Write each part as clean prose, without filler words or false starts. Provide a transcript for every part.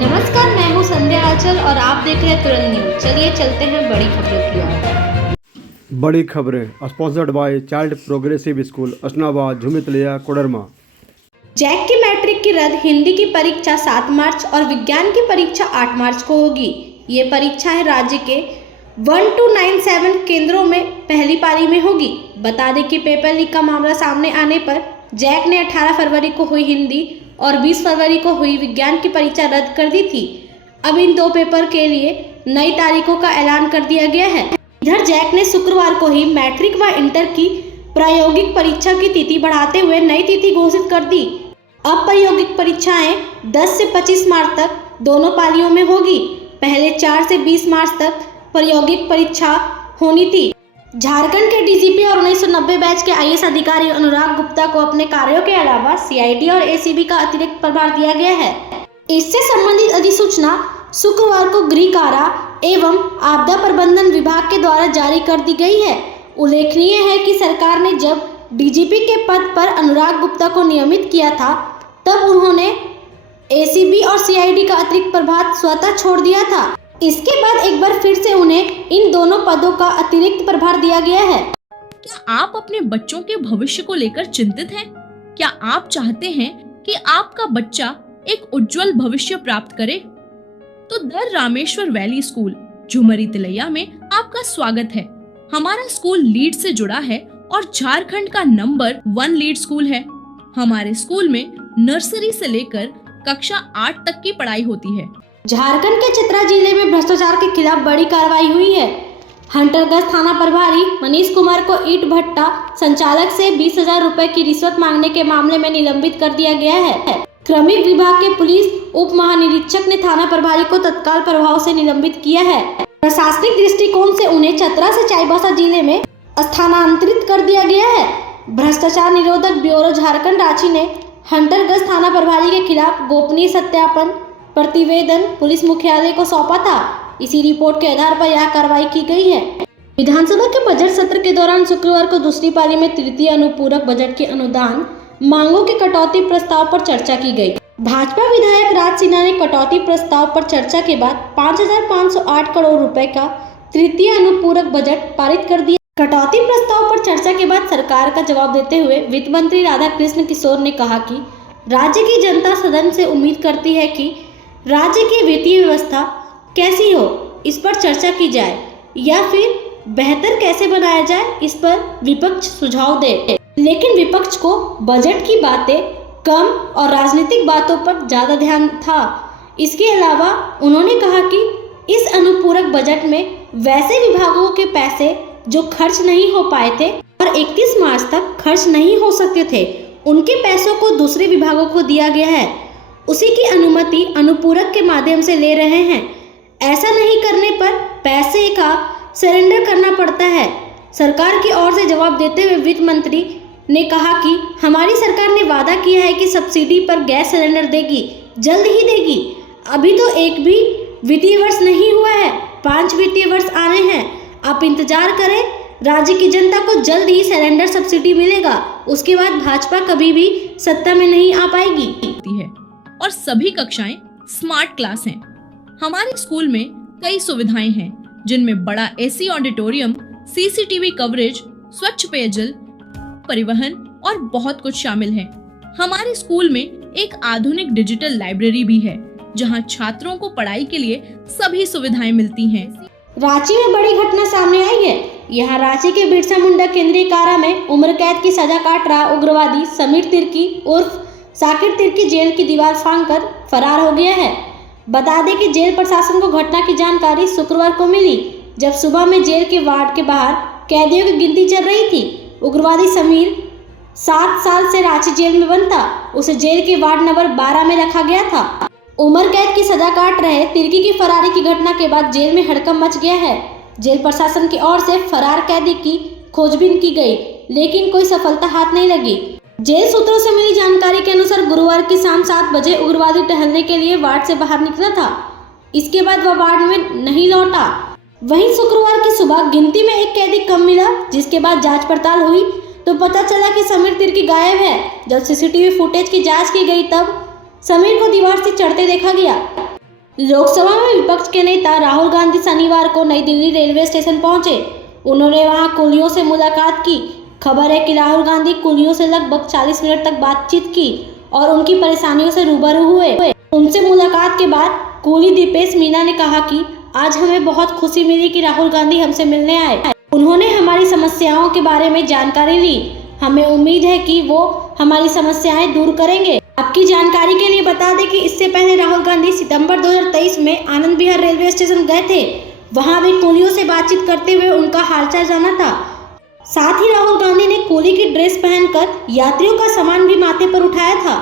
नमस्कार, मैं हूं संध्या आंचल और आप देख रहे हैं तुरंत न्यूज। चलिए चलते हैं बड़ी खबरों की ओर। बड़ी खबरें sponsored by child progressive school Asnabad Jhumitaliya Koderma. JAC की मैट्रिक की रद्द, हिंदी की परीक्षा 7 मार्च और विज्ञान की परीक्षा 8 मार्च को होगी। ये परीक्षाएं राज्य के 1297 केंद्रों में पहली पारी में होगी। बता दें कि पेपर लीक का मामला सामने आने पर जैक ने 18 फरवरी को हुई हिंदी और 20 फरवरी को हुई विज्ञान की परीक्षा रद्द कर दी थी। अब इन दो पेपर के लिए नई तारीखों का ऐलान कर दिया गया है। इधर जैक ने शुक्रवार को ही मैट्रिक व इंटर की प्रायोगिक परीक्षा की तिथि बढ़ाते हुए नई तिथि घोषित कर दी। अब प्रायोगिक परीक्षाएं 10 से 25 मार्च तक दोनों पालियों में होगी। पहले 4 से 20 मार्च तक प्रायोगिक परीक्षा होनी थी। झारखंड के डीजीपी और 1990 बैच के आईएएस अधिकारी अनुराग गुप्ता को अपने कार्यों के अलावा सीआईडी और एसीबी का अतिरिक्त प्रभार दिया गया है। इससे संबंधित अधिसूचना शुक्रवार को गृह कारा एवं आपदा प्रबंधन विभाग के द्वारा जारी कर दी गई है। उल्लेखनीय है कि सरकार ने जब डीजीपी के पद पर अनुराग गुप्ता को नियमित किया था, तब उन्होंने एसीबी और सीआईडी का अतिरिक्त प्रभार स्वतः छोड़ दिया था। इसके बाद एक बार फिर से उन्हें इन दोनों पदों का अतिरिक्त प्रभार दिया गया है। क्या आप अपने बच्चों के भविष्य को लेकर चिंतित हैं? क्या आप चाहते हैं कि आपका बच्चा एक उज्जवल भविष्य प्राप्त करे? तो the Rameshwar valley school Jhumri Telaiya में आपका स्वागत है। हमारा स्कूल लीड से जुड़ा है और झारखंड का नंबर 1 लीड स्कूल है। हमारे स्कूल में नर्सरी से लेकर कक्षा 8 तक की पढ़ाई होती है। झारखंड के चतरा जिले में भ्रष्टाचार के खिलाफ बड़ी कार्रवाई हुई है। हंटरगंज थाना प्रभारी मनीष कुमार को ईंट भट्टा संचालक से 20,000 रुपए की रिश्वत मांगने के मामले में निलंबित कर दिया गया है। क्रमिक विभाग के पुलिस उप महानिरीक्षक ने थाना प्रभारी को तत्काल प्रभाव से निलंबित किया है। प्रशासनिक दृष्टिकोण से उन्हें चतरा से चाईबासा जिले में स्थानांतरित कर दिया गया है। भ्रष्टाचार निरोधक ब्यूरो झारखंड रांची ने हंटरगंज थाना प्रभारी के खिलाफ गोपनीय सत्यापन प्रतिवेदन पुलिस मुख्यालय को सौंपा था। इसी रिपोर्ट के आधार पर यह कार्रवाई की गई है। विधानसभा के बजट सत्र के दौरान शुक्रवार को दूसरी पाली में तृतीय अनुपूरक बजट के अनुदान मांगों के कटौती प्रस्ताव पर चर्चा की गई। भाजपा विधायक राज सिन्हा ने कटौती प्रस्ताव पर चर्चा के बाद 5,508 करोड़ रुपए का तृतीय अनुपूरक बजट पारित कर दिया। कटौती प्रस्ताव पर चर्चा के बाद सरकार का जवाब देते हुए वित्त मंत्री राधाकृष्ण किशोर ने कहा कि राज्य की जनता सदन से उम्मीद करती है कि राज्य की वित्तीय व्यवस्था कैसी हो, इस पर चर्चा की जाए या फिर बेहतर कैसे बनाया जाए, इस पर विपक्ष सुझाव दे। लेकिन विपक्ष को बजट की बातें कम और राजनीतिक बातों पर ज्यादा ध्यान था। इसके अलावा उन्होंने कहा कि इस अनुपूरक बजट में वैसे विभागों के पैसे जो खर्च नहीं हो पाए थे और 31 मार्च तक खर्च नहीं हो सकते थे, उनके पैसों को दूसरे विभागों को दिया गया है। उसी की अनुमति अनुपूरक के माध्यम से ले रहे हैं। ऐसा नहीं करने पर पैसे का सरेंडर करना पड़ता है। सरकार की ओर से जवाब देते हुए वित्त मंत्री ने कहा कि हमारी सरकार ने वादा किया है कि सब्सिडी पर गैस सिलेंडर देगी, जल्द ही देगी। अभी तो एक भी वित्तीय वर्ष नहीं हुआ है, 5 वित्तीय वर्ष आने हैं। आप इंतजार करें, राज्य की जनता को जल्द ही सिलेंडर सब्सिडी मिलेगा। उसके बाद भाजपा कभी भी सत्ता में नहीं आ पाएगी। और सभी कक्षाएं स्मार्ट क्लास हैं। हमारे स्कूल में कई सुविधाएं हैं, जिनमें बड़ा एसी ऑडिटोरियम, सीसीटीवी कवरेज, स्वच्छ पेयजल, परिवहन और बहुत कुछ शामिल है। हमारे स्कूल में एक आधुनिक डिजिटल लाइब्रेरी भी है, जहां छात्रों को पढ़ाई के लिए सभी सुविधाएं मिलती हैं। रांची में बड़ी घटना सामने आई है। यहाँ रांची के बिरसा मुंडा केंद्रीय कारा में उम्र कैद की सजा काट रहा उग्रवादी समीर तिर्की उर्फ साकिर तिर्की जेल की दीवार फांदकर फरार हो गया है। बता दें कि जेल प्रशासन को घटना की जानकारी शुक्रवार को मिली, जब सुबह में जेल के वार्ड के बाहर कैदियों की गिनती चल रही थी। उग्रवादी समीर 7 साल से रांची जेल में बंद था। उसे जेल के वार्ड नंबर 12 में रखा गया था। उम्र कैद की सजा काट रहे तिर्की की फरारी की घटना के बाद जेल में हड़कंप मच गया है। जेल प्रशासन की ओर से फरार कैदी की खोजबीन की गई, लेकिन कोई सफलता हाथ नहीं लगी। जेल सूत्रों से मिली जानकारी के अनुसार गुरुवार की शाम 7 बजे उग्रवादी टहलने के लिए वार्ड से बाहर निकला था। इसके बाद वह वार्ड में नहीं लौटा। वहीं शुक्रवार की सुबह गिनती में एक कैदी कम मिला, जिसके बाद जांच पड़ताल हुई तो पता चला कि समीर तिर्की गायब है। जब सीसीटीवी फुटेज की जांच की गई तब समीर को दीवार से चढ़ते देखा गया। लोकसभा में विपक्ष के नेता राहुल गांधी शनिवार को नई दिल्ली रेलवे स्टेशन पहुंचे। उन्होंने वहां कुलियों से मुलाकात की। खबर है कि राहुल गांधी कुलियों से लगभग 40 मिनट तक बातचीत की और उनकी परेशानियों से रूबरू हुए। उनसे मुलाकात के बाद कुली दीपेश मीना ने कहा कि आज हमें बहुत खुशी मिली कि राहुल गांधी हमसे मिलने आए। उन्होंने हमारी समस्याओं के बारे में जानकारी ली। हमें उम्मीद है कि वो हमारी समस्याएं दूर करेंगे। आपकी जानकारी के लिए बता दें कि इससे पहले राहुल गांधी सितंबर 2023 में आनंद विहार रेलवे स्टेशन गए थे। वहां वे कुलियों से बातचीत करते हुए उनका हालचाल जाना था। साथ ही राहुल गांधी ने कुली की ड्रेस पहनकर यात्रियों का सामान भी माथे पर उठाया था।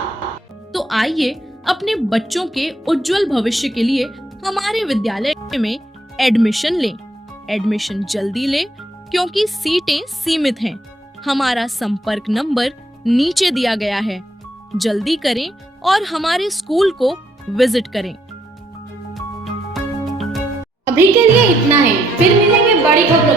तो आइए अपने बच्चों के उज्जवल भविष्य के लिए हमारे विद्यालय में एडमिशन लें। एडमिशन जल्दी लें क्योंकि सीटें सीमित हैं। हमारा संपर्क नंबर नीचे दिया गया है। जल्दी करें और हमारे स्कूल को विजिट करें। अभी के लिए इतना ही, फिर मिलेंगे बड़ी खबरों